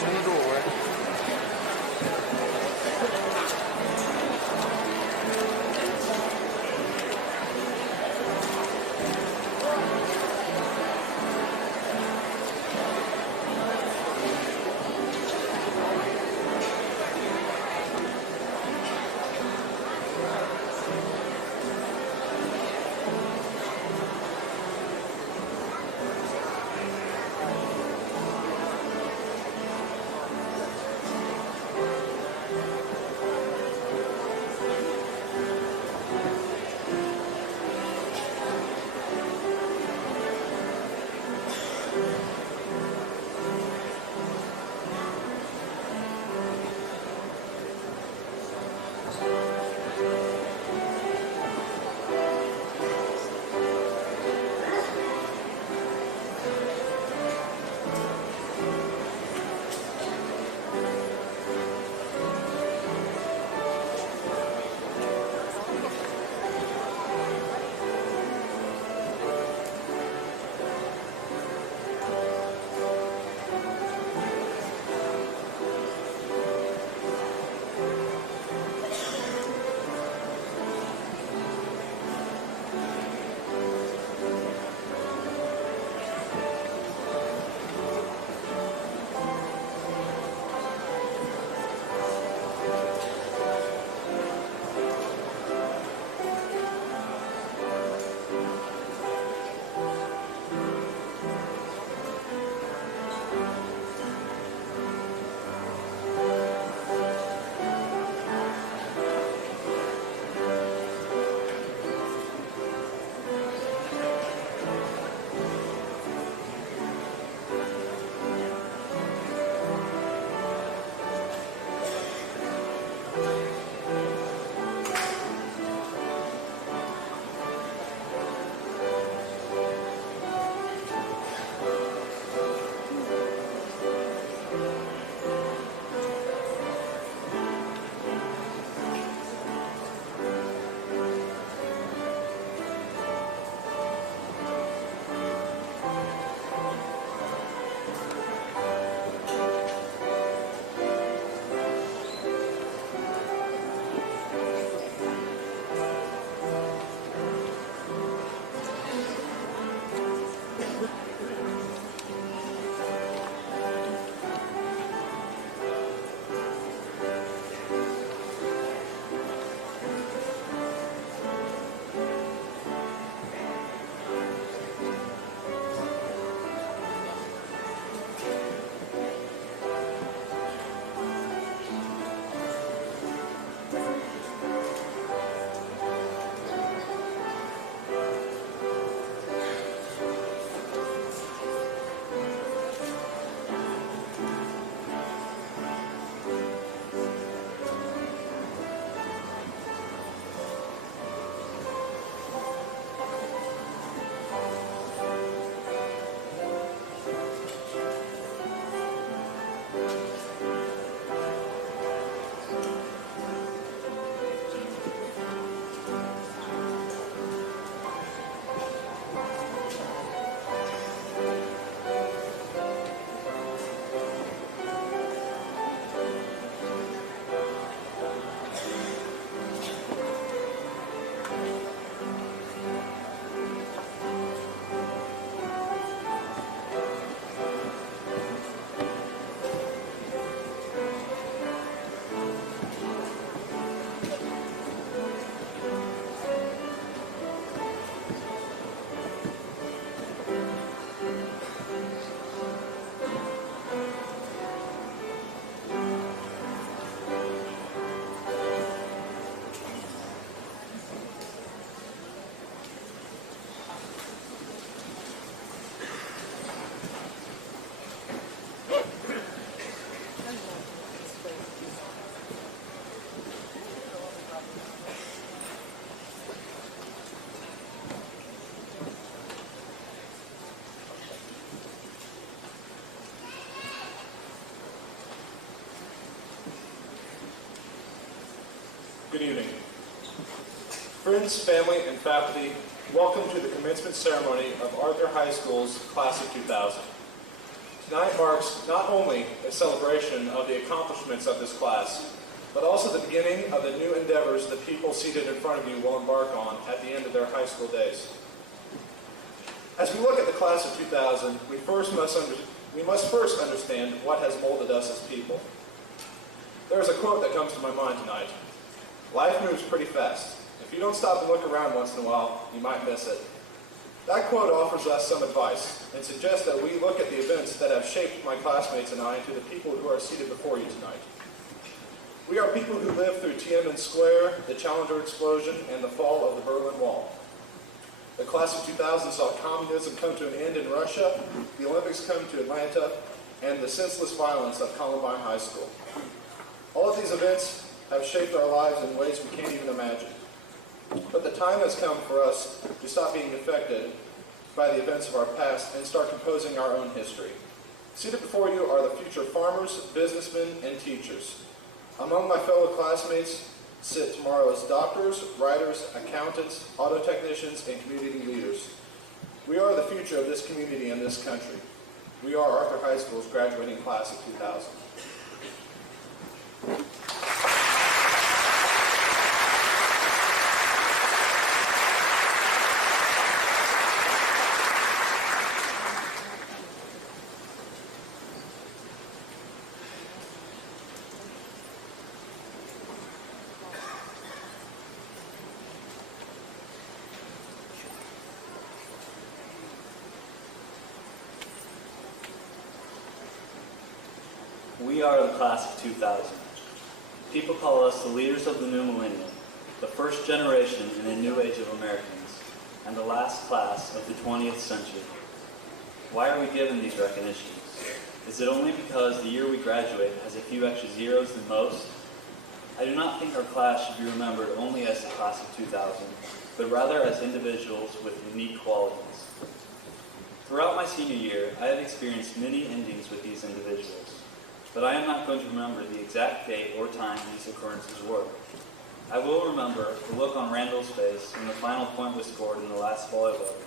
工作我。Good evening. Friends, family, and faculty, welcome to the commencement ceremony of Arthur High School's Class of 2000. Tonight marks not only a celebration of the accomplishments of this class, but also the beginning of the new endeavors the people seated in front of you will embark on at the end of their high school days. As we look at the class of 2000, we must first understand what has molded us as people. There is a quote that comes to my mind tonight. Life moves pretty fast. If you don't stop and look around once in a while, you might miss it. That quote offers us some advice and suggests that we look at the events that have shaped my classmates and I into the people who are seated before you tonight. We are people who lived through Tiananmen Square, the Challenger explosion, and the fall of the Berlin Wall. The class of 2000 saw communism come to an end in Russia, the Olympics come to Atlanta, and the senseless violence of Columbine High School. All of these events have shaped our lives in ways we can't even imagine. But the time has come for us to stop being affected by the events of our past and start composing our own history. Seated before you are the future farmers, businessmen, and teachers. Among my fellow classmates sit tomorrow's doctors, writers, accountants, auto technicians, and community leaders. We are the future of this community and this country. We are Arthur High School's graduating class of 2000. We are the class of 2000. People call us the leaders of the new millennium, the first generation in a new age of Americans, and the last class of the 20th century. Why are we given these recognitions? Is it only because the year we graduate has a few extra zeros than most? I do not think our class should be remembered only as the class of 2000, but rather as individuals with unique qualities. Throughout my senior year, I have experienced many endings with these individuals. But I am not going to remember the exact date or time these occurrences were. I will remember the look on Randall's face when the final point was scored in the last volleyball game,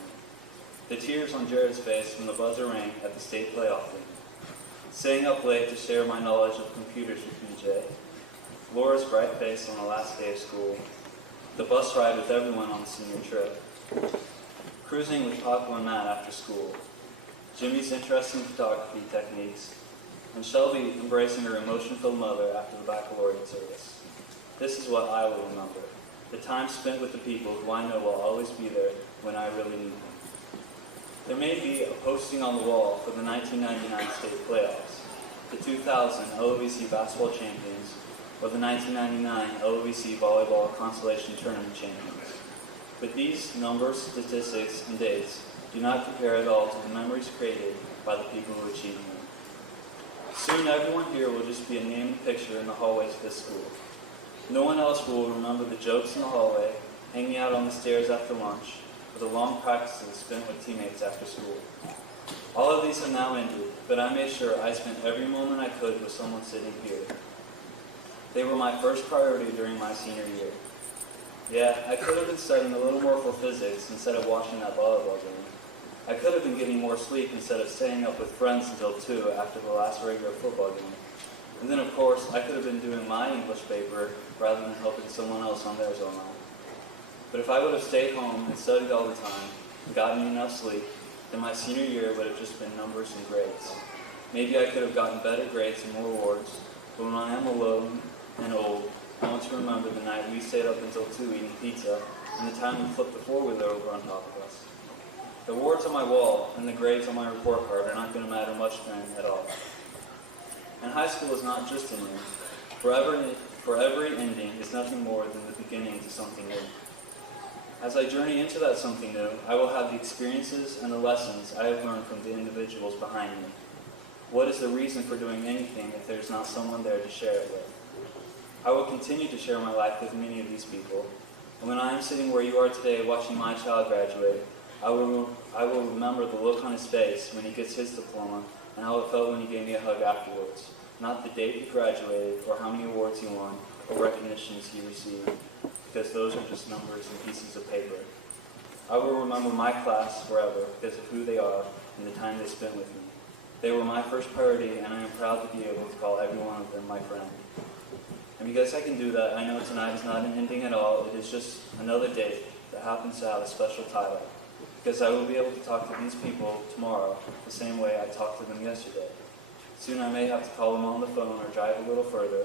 the tears on Jared's face when the buzzer rang at the state playoff game, staying up late to share my knowledge of computers with BJ, Laura's bright face on the last day of school, the bus ride with everyone on the senior trip, cruising with Paco and Matt after school, Jimmy's interesting photography techniques, and Shelby embracing her emotion-filled mother after the baccalaureate service. This is what I will remember, the time spent with the people who I know will always be there when I really need them. There may be a posting on the wall for the 1999 state playoffs, the 2000 LOVC basketball champions, or the 1999 LOVC volleyball consolation tournament champions. But these numbers, statistics, and dates do not compare at all to the memories created by the people who achieved them. Soon everyone here will just be a name and picture in the hallways of this school. No one else will remember the jokes in the hallway, hanging out on the stairs after lunch, or the long practices spent with teammates after school. All of these have now ended, but I made sure I spent every moment I could with someone sitting here. They were my first priority during my senior year. Yeah, I could have been studying a little more for physics instead of watching that volleyball game. I could have been getting more sleep instead of staying up with friends until 2 after the last regular football game. And then, of course, I could have been doing my English paper rather than helping someone else on theirs all night. But if I would have stayed home and studied all the time and gotten enough sleep, then my senior year would have just been numbers and grades. Maybe I could have gotten better grades and more awards, but when I am alone and old, I want to remember the night we stayed up until 2 eating pizza and the time we flipped the four-wheeler over on top of us. The awards on my wall and the grades on my report card are not going to matter much then at all. And high school is not just an end. For every ending is nothing more than the beginning to something new. As I journey into that something new, I will have the experiences and the lessons I have learned from the individuals behind me. What is the reason for doing anything if there's not someone there to share it with? I will continue to share my life with many of these people, and when I am sitting where you are today watching my child graduate, I will remember the look on his face when he gets his diploma and how it felt when he gave me a hug afterwards. Not the date he graduated or how many awards he won or recognitions he received, because those are just numbers and pieces of paper. I will remember my class forever because of who they are and the time they spent with me. They were my first priority, and I am proud to be able to call every one of them my friend. And because I can do that, I know tonight is not an ending at all. It is just another date that happens to have a special title. Because I will be able to talk to these people tomorrow the same way I talked to them yesterday. Soon I may have to call them on the phone or drive a little further.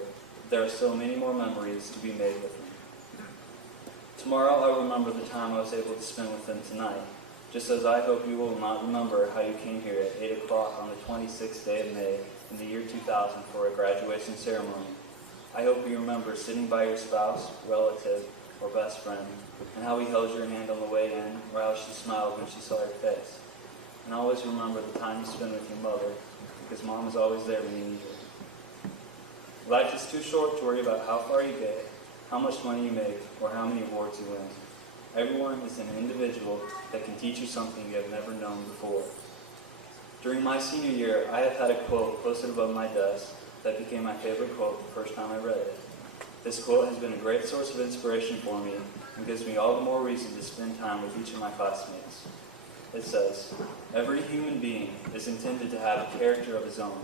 There are still many more memories to be made with them. Tomorrow I will remember the time I was able to spend with them tonight, just as I hope you will not remember how you came here at 8 o'clock on the 26th day of May in the year 2000 for a graduation ceremony. I hope you remember sitting by your spouse, relative, or best friend, and how he held your hand on the way in, or how she smiled when she saw your face. And always remember the time you spend with your mother, because Mom is always there when you need her. Life is too short to worry about how far you get, how much money you make, or how many awards you win. Everyone is an individual that can teach you something you have never known before. During my senior year, I have had a quote posted above my desk that became my favorite quote the first time I read it. This quote has been a great source of inspiration for me and gives me all the more reason to spend time with each of my classmates. It says, "Every human being is intended to have a character of his own,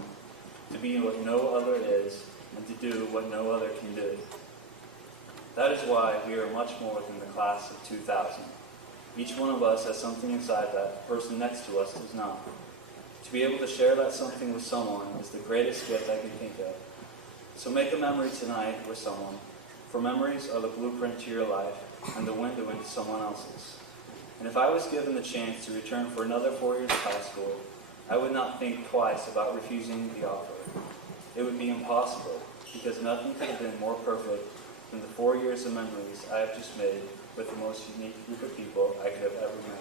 to be what no other is, and to do what no other can do." That is why we are much more than the class of 2000. Each one of us has something inside that the person next to us does not. To be able to share that something with someone is the greatest gift I can think of. So make a memory tonight with someone, for memories are the blueprint to your life and the window into someone else's. And if I was given the chance to return for another 4 years of high school, I would not think twice about refusing the offer. It would be impossible, because nothing could have been more perfect than the 4 years of memories I have just made with the most unique group of people I could have ever met.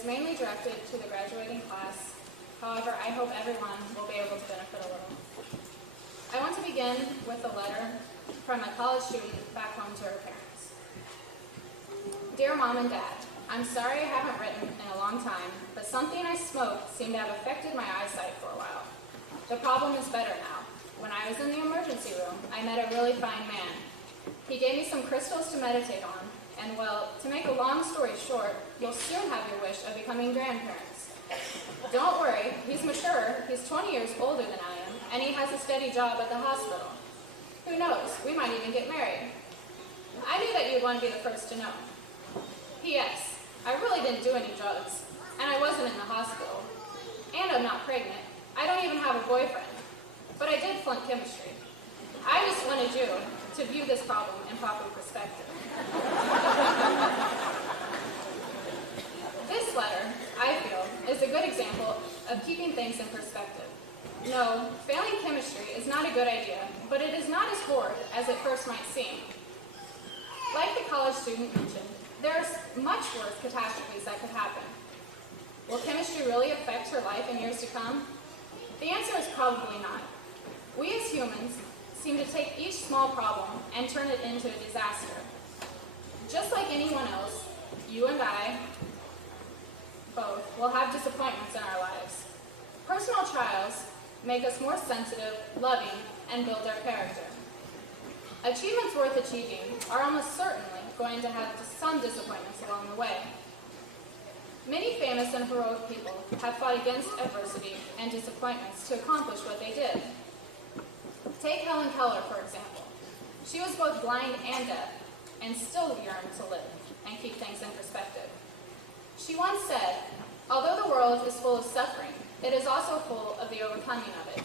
is mainly directed to the graduating class. However, I hope everyone will be able to benefit a little. I want to begin with a letter from a college student back home to her parents. Dear Mom and Dad, I'm sorry I haven't written in a long time, but something I smoked seemed to have affected my eyesight for a while. The problem is better now. When I was in the emergency room, I met a really fine man. He gave me some crystals to meditate on, and well, to make a long story short, you'll soon have your wish of becoming grandparents. Don't worry, he's mature, he's 20 years older than I am, and he has a steady job at the hospital. Who knows, we might even get married. I knew that you'd want to be the first to know. P.S. I really didn't do any drugs, and I wasn't in the hospital. And I'm not pregnant. I don't even have a boyfriend. But I did flunk chemistry. I just wanted you to view this problem in proper perspective. This letter, I feel, is a good example of keeping things in perspective. No, failing chemistry is not a good idea, but it is not as horrid as it first might seem. Like the college student mentioned, there's much worse catastrophes that could happen. Will chemistry really affect her life in years to come? The answer is probably not. We as humans seem to take each small problem and turn it into a disaster. Just like anyone else, you and I both will have disappointments in our lives. Personal trials make us more sensitive, loving, and build our character. Achievements worth achieving are almost certainly going to have some disappointments along the way. Many famous and heroic people have fought against adversity and disappointments to accomplish what they did. Take Helen Keller, for example. She was both blind and deaf, and still yearned to live and keep things in perspective. She once said, although the world is full of suffering, it is also full of the overcoming of it.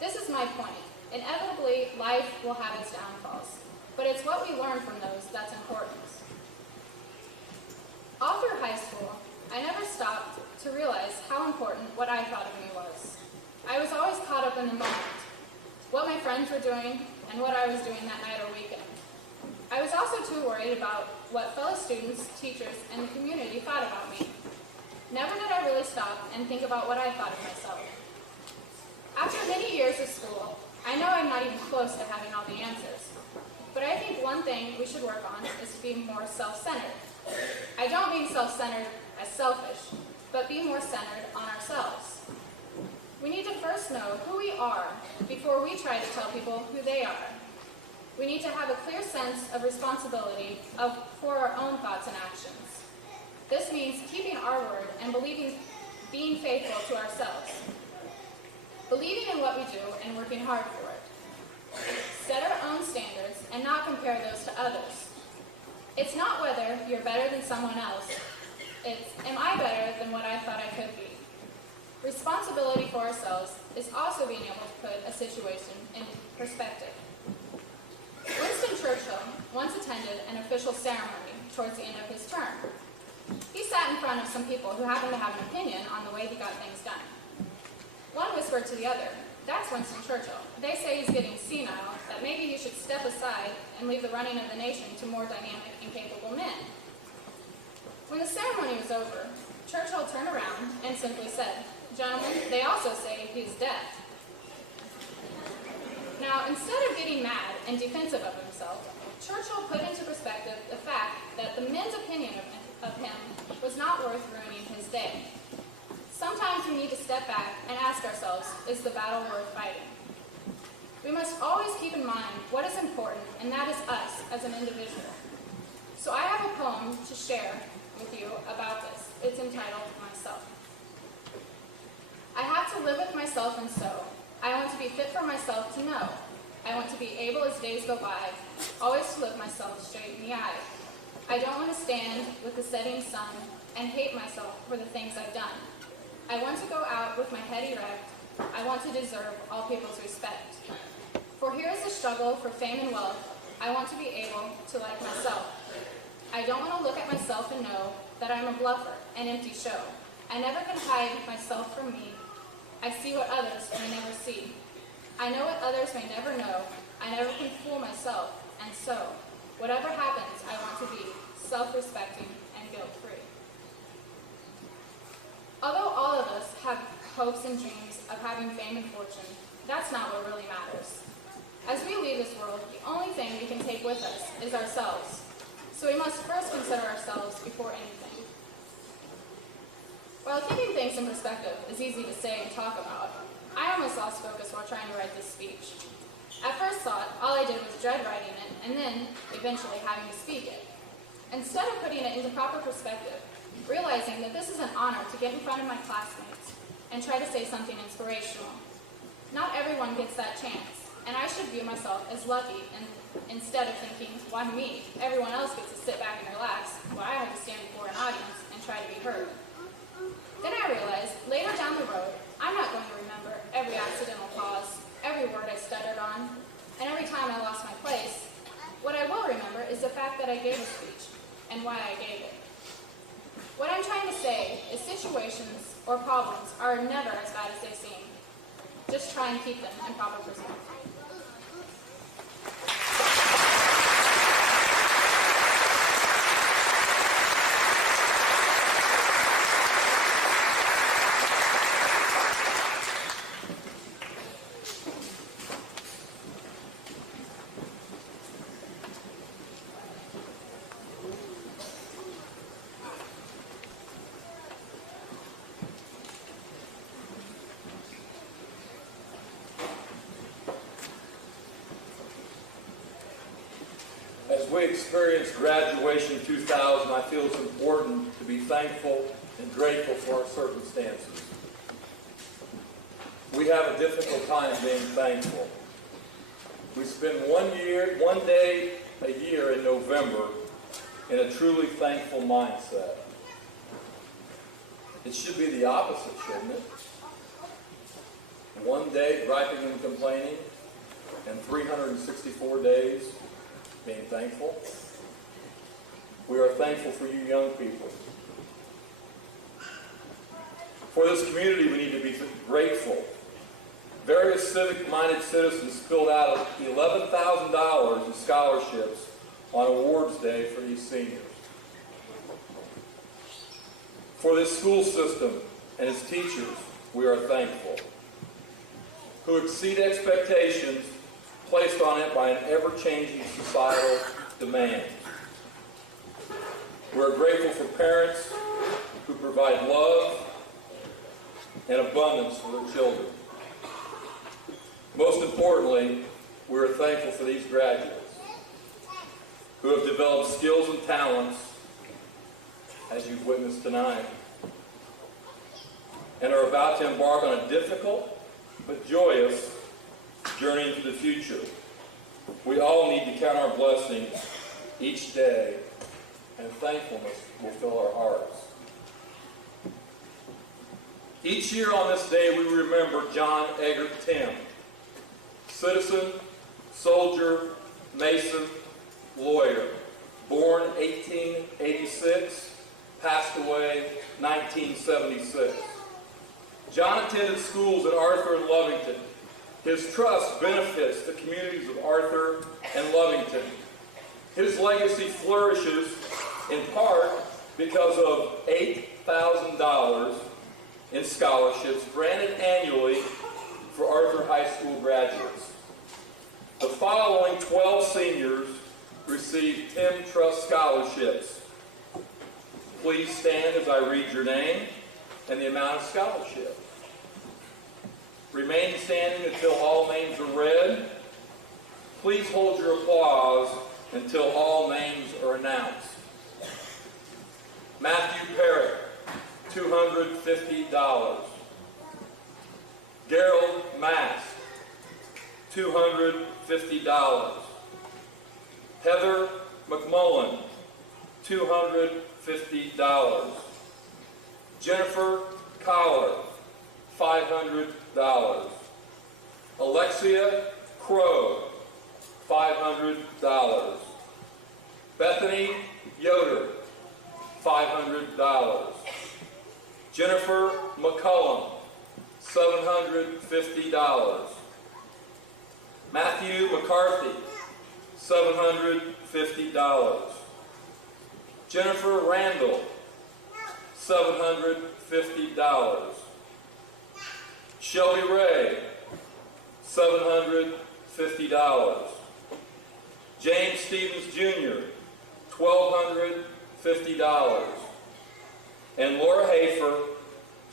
This is my point. Inevitably, life will have its downfalls, but it's what we learn from those that's important. All through high school, I never stopped to realize how important what I thought of me was. I was always caught up in the moment, what my friends were doing, and what I was doing that night or weekend. I was also too worried about what fellow students, teachers, and the community thought about me. Never did I really stop and think about what I thought of myself. After many years of school, I know I'm not even close to having all the answers, but I think one thing we should work on is to be more self-centered. I don't mean self-centered as selfish, but be more centered on ourselves. We need to first know who we are before we try to tell people who they are. We need to have a clear sense of responsibility for our own thoughts and actions. This means keeping our word and being faithful to ourselves. Believing in what we do and working hard for it. Set our own standards and not compare those to others. It's not whether you're better than someone else. It's, am I better than what I thought I could be? Responsibility for ourselves is also being able to put a situation in perspective. Winston Churchill once attended an official ceremony towards the end of his term. He sat in front of some people who happened to have an opinion on the way he got things done. One whispered to the other, "That's Winston Churchill. They say he's getting senile, that maybe he should step aside and leave the running of the nation to more dynamic and capable men." When the ceremony was over, Churchill turned around and simply said, "Gentlemen, they also say he's deaf." Now, instead of getting mad and defensive of himself, Churchill put into perspective the fact that the men's opinion of him was not worth ruining his day. Sometimes we need to step back and ask ourselves, is the battle worth fighting? We must always keep in mind what is important, and that is us as an individual. So I have a poem to share with you about this. It's entitled Myself. I have to live with myself and so. I want to be fit for myself to know. I want to be able as days go by, always to look myself straight in the eye. I don't want to stand with the setting sun and hate myself for the things I've done. I want to go out with my head erect. I want to deserve all people's respect. For here is the struggle for fame and wealth. I want to be able to like myself. I don't want to look at myself and know that I'm a bluffer, an empty show. I never can hide myself from me. I see what others may never see. I know what others may never know. I never can fool myself, and so, whatever happens, I want to be self-respecting and guilt-free. Although all of us have hopes and dreams of having fame and fortune, that's not what really matters. As we leave this world, the only thing we can take with us is ourselves. So we must first consider ourselves before anything. While keeping things in perspective is easy to say and talk about, I almost lost focus while trying to write this speech. At first thought, all I did was dread writing it, and then, eventually, having to speak it. Instead of putting it into proper perspective, realizing that this is an honor to get in front of my classmates and try to say something inspirational. Not everyone gets that chance, and I should view myself as lucky, and instead of thinking, why me? Everyone else gets to sit back and relax, while I have to stand before an audience and try to be heard. Then I realized, later down the road, I'm not going to remember every accidental pause, every word I stuttered on, and every time I lost my place. What I will remember is the fact that I gave a speech, and why I gave it. What I'm trying to say is situations or problems are never as bad as they seem. Just try and keep them in proper perspective. As we experience Graduation 2000, I feel it's important to be thankful and grateful for our circumstances. We have a difficult time being thankful. We spend one day a year in November in a truly thankful mindset. It should be the opposite, shouldn't it? One day griping and complaining, and 364 days being thankful. We are thankful for you young people. For this community, we need to be grateful. Various civic-minded citizens filled out $11,000 in scholarships on awards day for these seniors. For this school system and its teachers, we are thankful, who exceed expectations placed on it by an ever-changing societal demand. We're grateful for parents who provide love and abundance for their children. Most importantly, we're thankful for these graduates who have developed skills and talents, as you've witnessed tonight, and are about to embark on a difficult but joyous journey into the future. We all need to count our blessings each day, and thankfulness will fill our hearts. Each year on this day, we remember John Eggert Tim, citizen, soldier, mason, lawyer, born 1886, passed away 1976. John attended schools in Arthur and Lovington. His trust benefits the communities of Arthur and Lovington. His legacy flourishes in part because of $8,000 in scholarships granted annually for Arthur High School graduates. The following 12 seniors received Tim Trust scholarships. Please stand as I read your name and the amount of scholarship. Remain standing until all names are read. Please hold your applause until all names are announced. Matthew Parrott, $250. Gerald Mass, $250. Heather McMullen, $250. Jennifer Collar, $500. Alexia Crow, $500. Bethany Yoder, $500. Jennifer McCullum, $750. Matthew McCarthy, $750. Jennifer Randall, $750. Shelby Ray, $750. James Stevens Jr., $1,250. And Laura Hafer,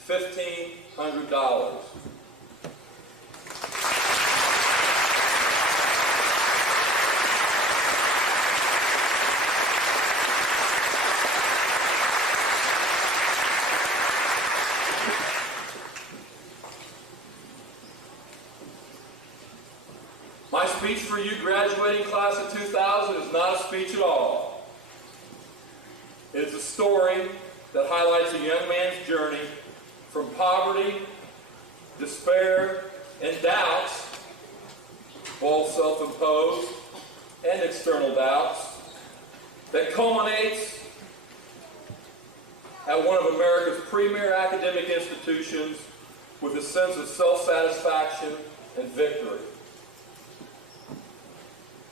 $1,500. My speech for you, graduating class of 2000, is not a speech at all. It is a story that highlights a young man's journey from poverty, despair, and doubts, both self-imposed and external doubts, that culminates at one of America's premier academic institutions with a sense of self-satisfaction and victory.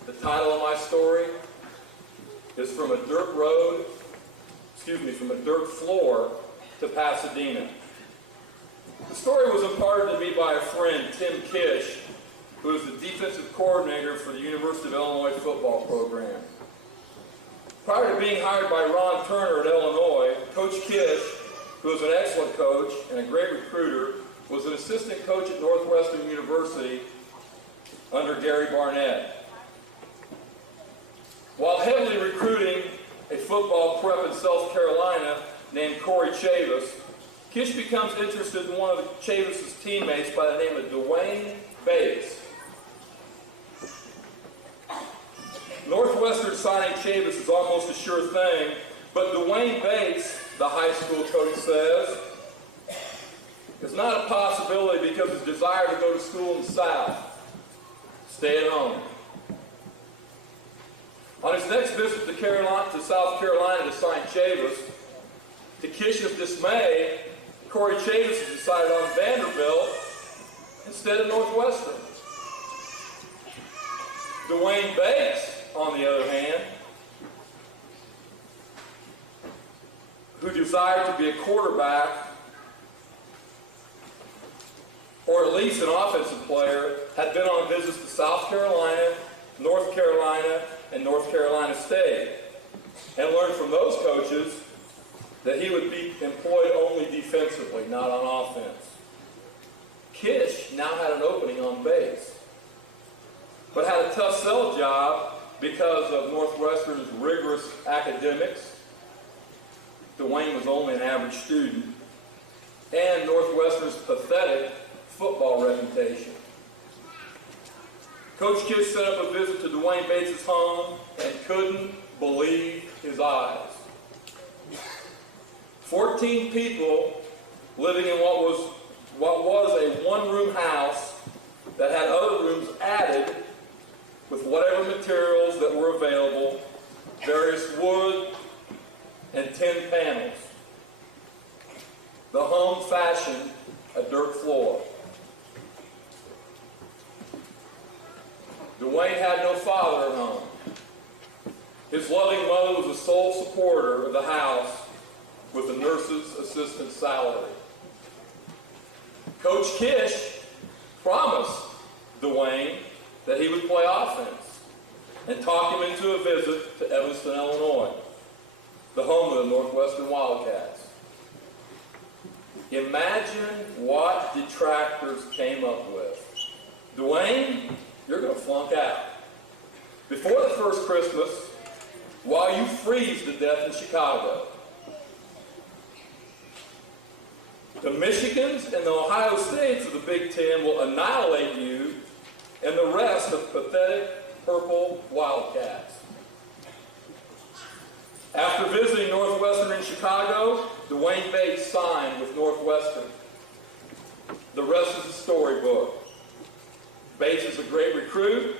The title of my story is From a Dirt Floor to Pasadena. The story was imparted to me by a friend, Tim Kish, who is the defensive coordinator for the University of Illinois football program. Prior to being hired by Ron Turner at Illinois, Coach Kish, who is an excellent coach and a great recruiter, was an assistant coach at Northwestern University under Gary Barnett. While heavily recruiting a football prep in South Carolina named Corey Chavis, Kish becomes interested in one of Chavis' teammates by the name of Dwayne Bates. Northwestern signing Chavis is almost a sure thing, but Dwayne Bates, the high school coach says, is not a possibility because of his desire to go to school in the South. Stay at home. On his next visit to South Carolina to sign Chavis, to Kish's dismay, Corey Chavis has decided on Vanderbilt instead of Northwestern. Dwayne Bates, on the other hand, who desired to be a quarterback, or at least an offensive player, had been on visits to South Carolina, North Carolina, and North Carolina State, and learned from those coaches that he would be employed only defensively, not on offense. Kish now had an opening on base, but had a tough sell job because of Northwestern's rigorous academics. Dwayne was only an average student, and Northwestern's pathetic football reputation. Coach Kish set up a visit to Dwayne Bates' home and couldn't believe his eyes. 14 people living in what was a one-room house that had other rooms added with whatever materials that were available, various wood and tin panels. The home fashioned a dirt floor. Dwayne had no father at home. His loving mother was the sole supporter of the house with a nurse's assistant salary. Coach Kish promised Dwayne that he would play offense and talk him into a visit to Evanston, Illinois, the home of the Northwestern Wildcats. Imagine what detractors came up with. Dwayne, you're going to flunk out. Before the first Christmas, while you freeze to death in Chicago, the Michigans and the Ohio States of the Big Ten will annihilate you and the rest of pathetic purple Wildcats. After visiting Northwestern in Chicago, Dwayne Bates signed with Northwestern. The rest is a storybook. Bates is a great recruit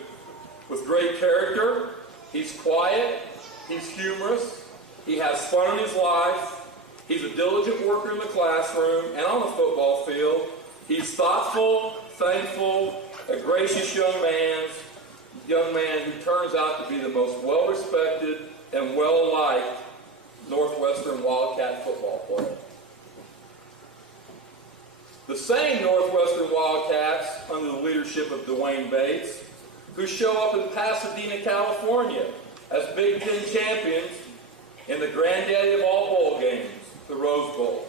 with great character. He's quiet. He's humorous. He has fun in his life. He's a diligent worker in the classroom and on the football field. He's thoughtful, thankful, a gracious young man who turns out to be the most well-respected and well-liked Northwestern Wildcat football player. The same Northwestern Wildcats, under the leadership of Dwayne Bates, who show up in Pasadena, California, as Big Ten champions in the granddaddy of all bowl games, the Rose Bowl.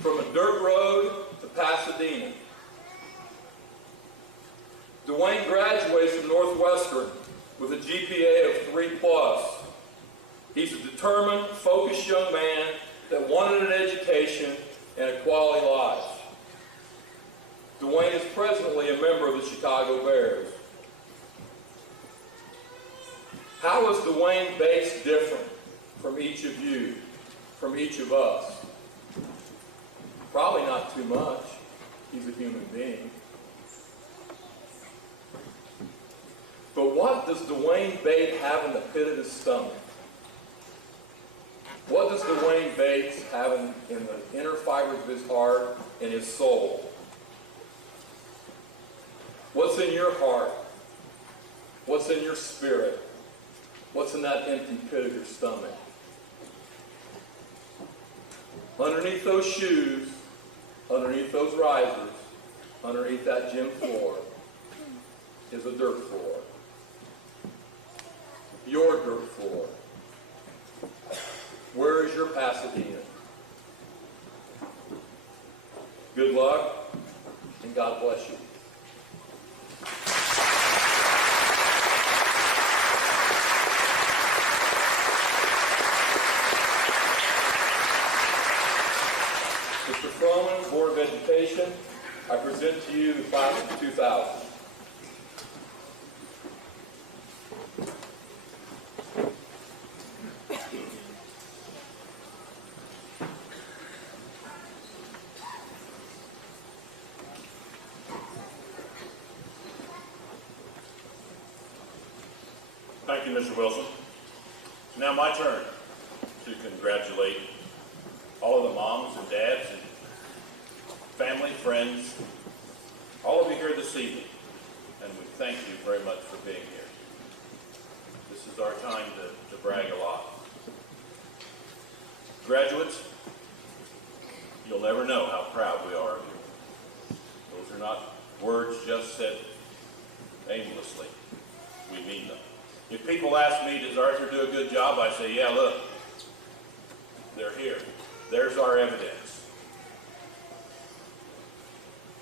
From a dirt road to Pasadena. Dwayne graduates from Northwestern with a GPA of 3+. He's a determined, focused young man that wanted an education and a quality life. Dwayne is presently a member of the Chicago Bears. How is Dwayne Bates different from each of you, from each of us? Probably not too much. He's a human being. But what does Dwayne Bates have in the pit of his stomach? What does Dwayne Bates have in the inner fibers of his heart and his soul? What's in your heart? What's in your spirit? What's in that empty pit of your stomach? Underneath those shoes, underneath those risers, underneath that gym floor is a dirt floor. Your dirt floor. Where is your Pasadena? Good luck, and God bless you. Mr. Froman, Board of Education, I present to you the class of 2000. Thank you, Mr. Wilson. It's now my turn to congratulate all of the moms and dads and family, friends, all of you here this evening, and we thank you very much for being here. This is our time to brag a lot. Graduates, you'll never know how proud we are of you. Those are not words just said aimlessly. We mean them. If people ask me, does Arthur do a good job? I say, yeah, look, they're here. There's our evidence.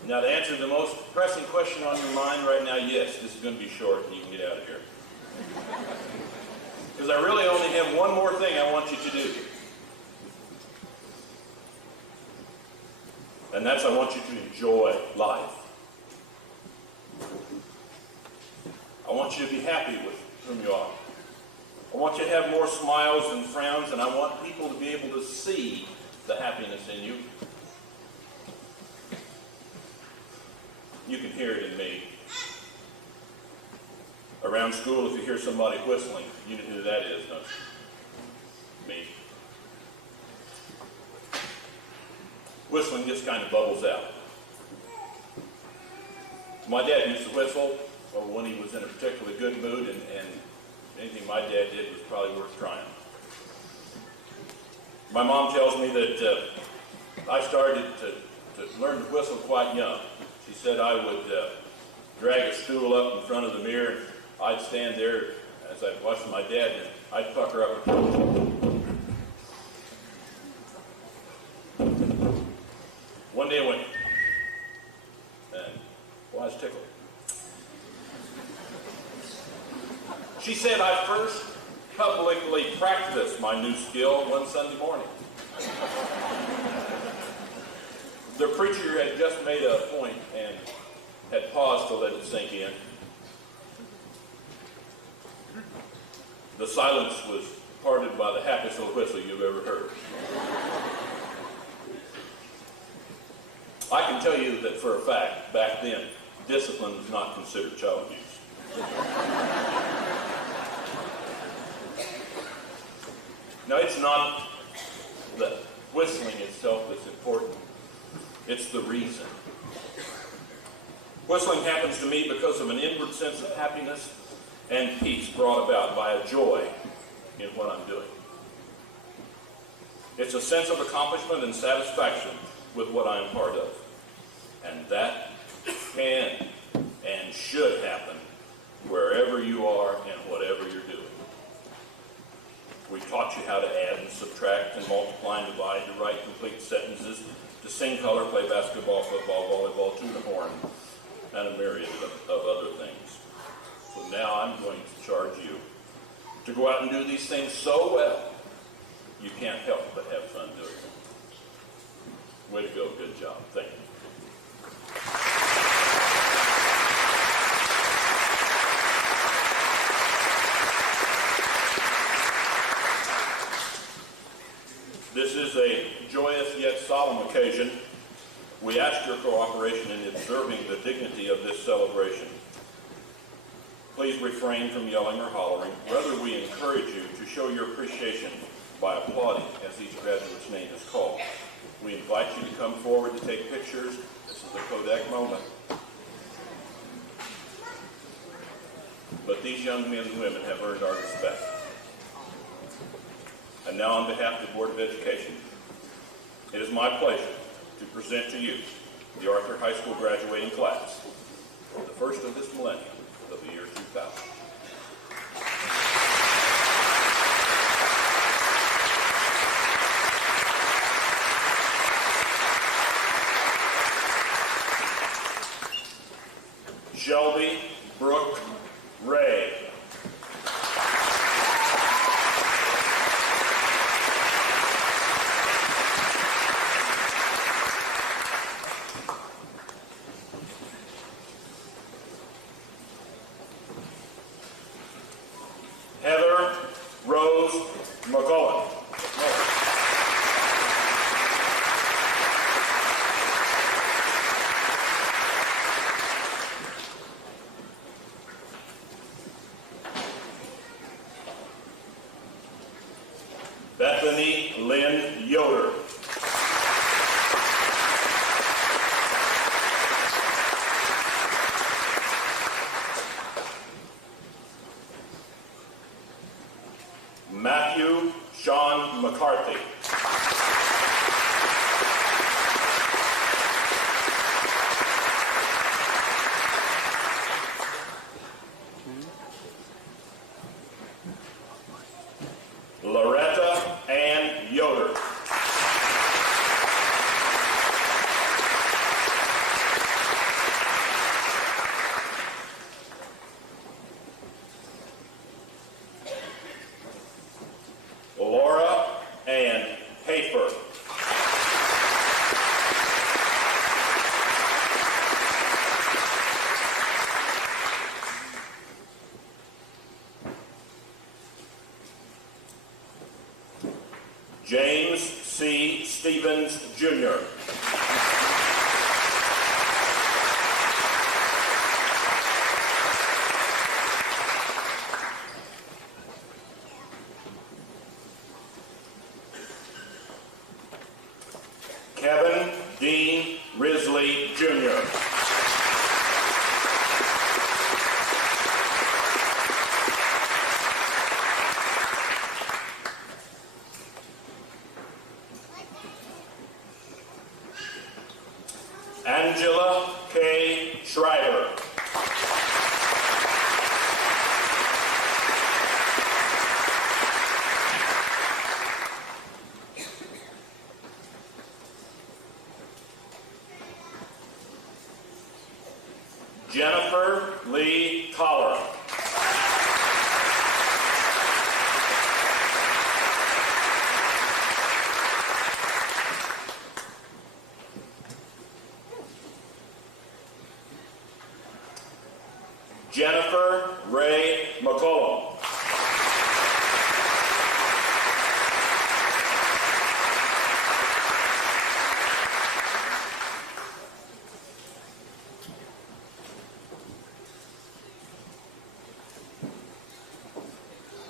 Now, to answer the most pressing question on your mind right now, yes, this is going to be short and you can get out of here. Because I really only have one more thing I want you to do. And that's I want you to enjoy life. I want you to be happy with whom you are. I want you to have more smiles than frowns, and I want people to be able to see the happiness in you. You can hear it in me. Around school, if you hear somebody whistling, you know who that is, don't you? Me. Whistling just kind of bubbles out. My dad used to whistle when he was in a particularly good mood, and anything my dad did was probably worth trying. My mom tells me that I started to learn to whistle quite young. She said I would drag a stool up in front of the mirror, and I'd stand there as I'd watch my dad, and I'd pucker up. One day I went, and well, I was tickled. She said I first publicly practiced my new skill one Sunday morning. The preacher had just made a point and had paused to let it sink in. The silence was parted by the happiest little whistle you've ever heard. I can tell you that for a fact, back then, discipline was not considered child abuse. Now, it's not the whistling itself that's important. It's the reason. Whistling happens to me because of an inward sense of happiness and peace brought about by a joy in what I'm doing. It's a sense of accomplishment and satisfaction with what I'm part of. And that can and should happen wherever you are and whatever you're doing. We taught you how to add and subtract and multiply and divide, to write complete sentences, to sing, color, play basketball, football, volleyball, tune a horn, and a myriad of other things. So now I'm going to charge you to go out and do these things so well, you can't help but have fun doing them. Way to go. Good job. Thank you. This is a joyous yet solemn occasion. We ask your cooperation in observing the dignity of this celebration. Please refrain from yelling or hollering. Rather, we encourage you to show your appreciation by applauding as each graduate's name is called. We invite you to come forward to take pictures. This is a Kodak moment. But these young men and women have earned our respect. And now, on behalf of the Board of Education, it is my pleasure to present to you the Arthur High School graduating class, the first of this millennium of the year 2000. Shelby Brooke Ray. Heather Rose McCullough. Bethany Lynn Yoder. Matthew Sean McCarthy. Loretta Ann Yoder. Laura Ann Hafer. James C. Stevens, Jr. Kevin Dean Risley, Jr. Angela K. Schreiber. Jennifer Lee Collar. Jennifer Ray McCollum.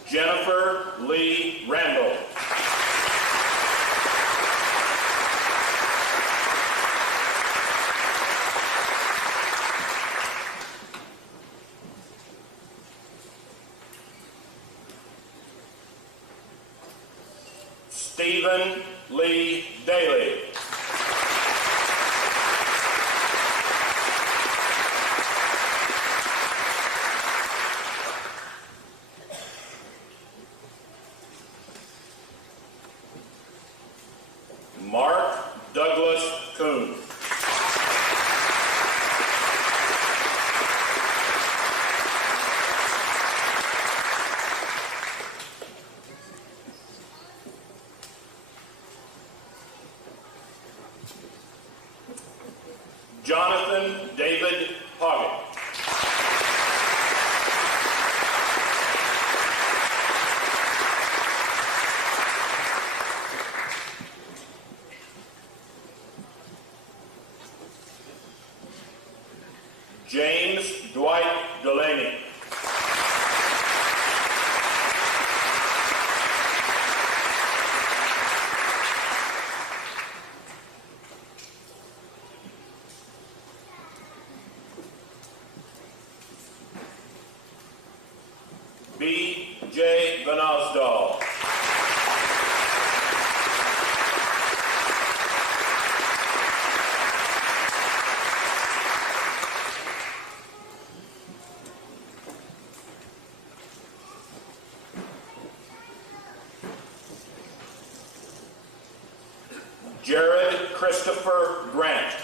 Jennifer Lee Randall. Stephen Lee Daly. B.J. Benazdal. Jared Christopher Grant.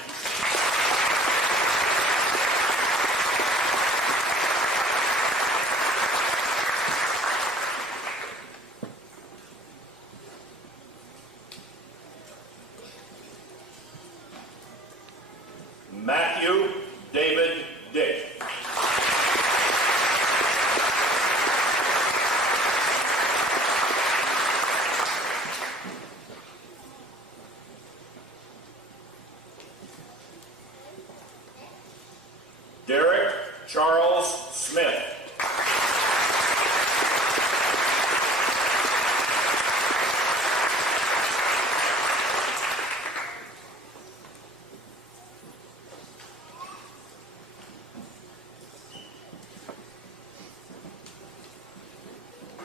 Matthew David Dick. Derek Charles Smith.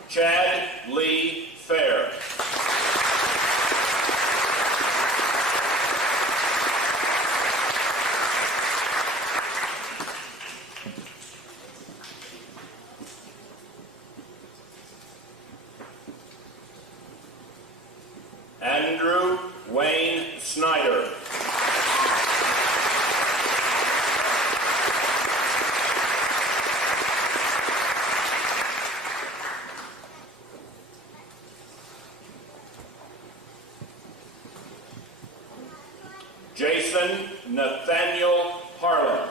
Chad Lee Fair. Andrew Wayne Snyder. Jason Nathaniel Harlan.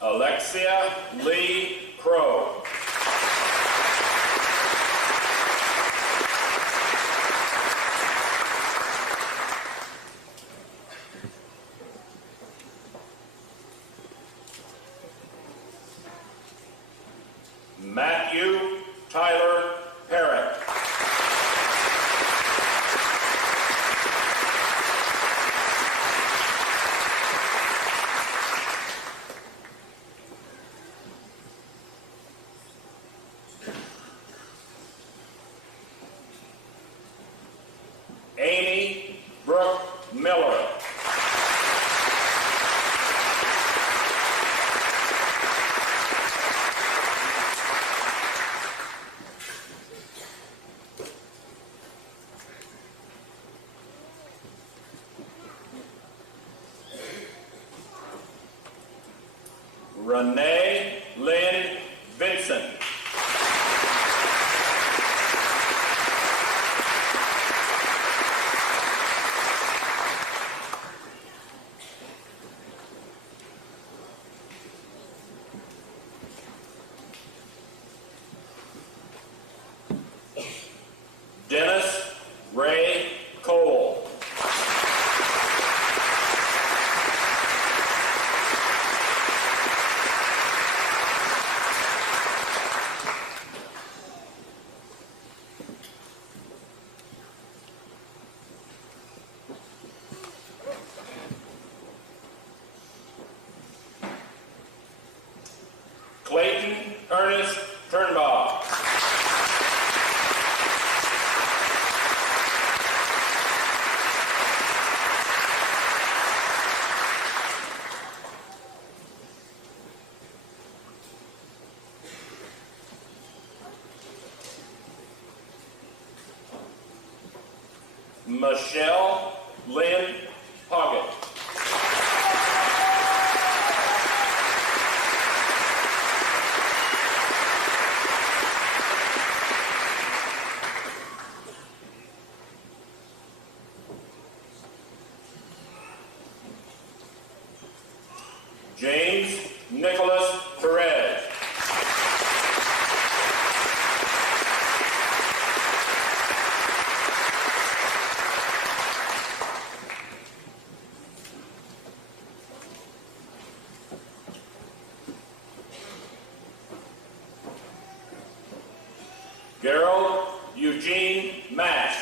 Alexia Lee Crow. Matthew Tyler Parrott. Amy Brooke Miller. Renee Lynn Vincent. Dennis Ray Cole. Clayton Ernest Turnbaugh. Michelle Lynn Hoggett. James Nicholas Perez. Gerald Eugene Mash.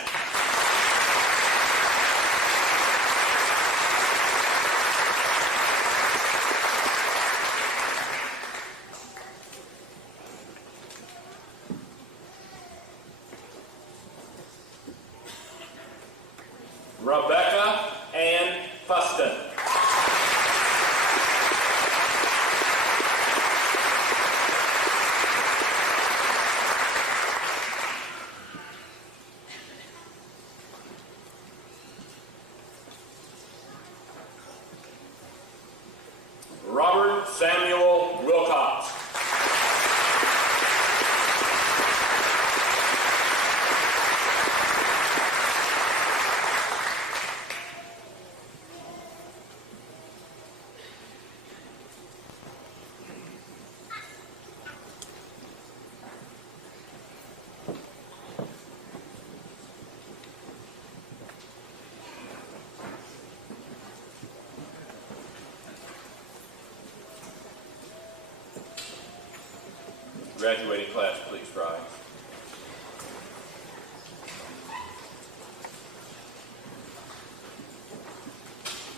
Rebecca Ann Fuston. Robert Samuel Wilcox. Graduating class, please rise.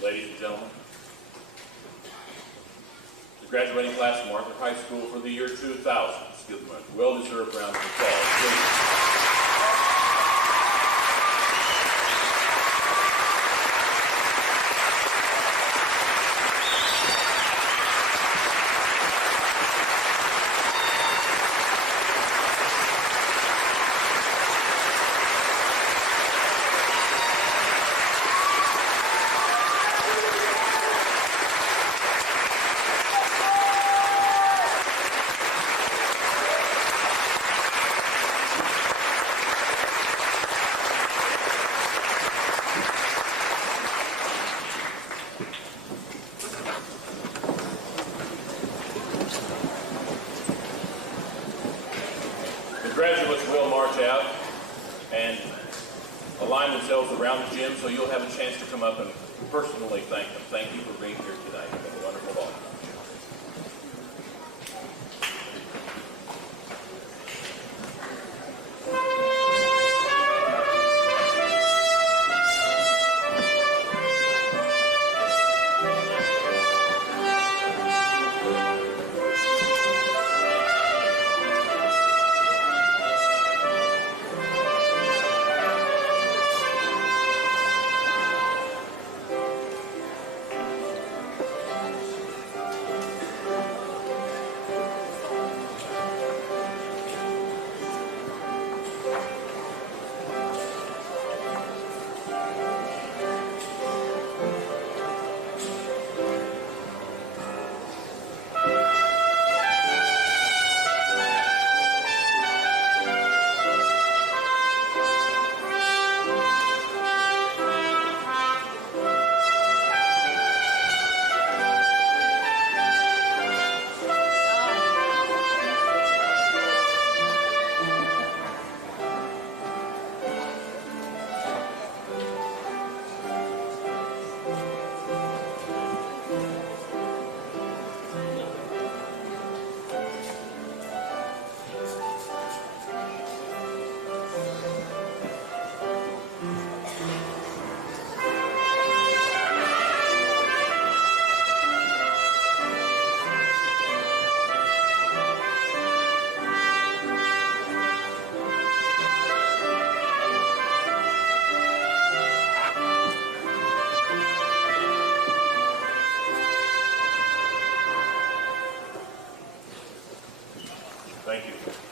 Ladies and gentlemen, the graduating class from Margaret High School for the year 2000. Give them a well-deserved round of applause, please. The graduates will march out and align themselves around the gym so you'll have a chance to come up and personally thank them. Thank you for being here tonight. It's been a wonderful day. Thank you.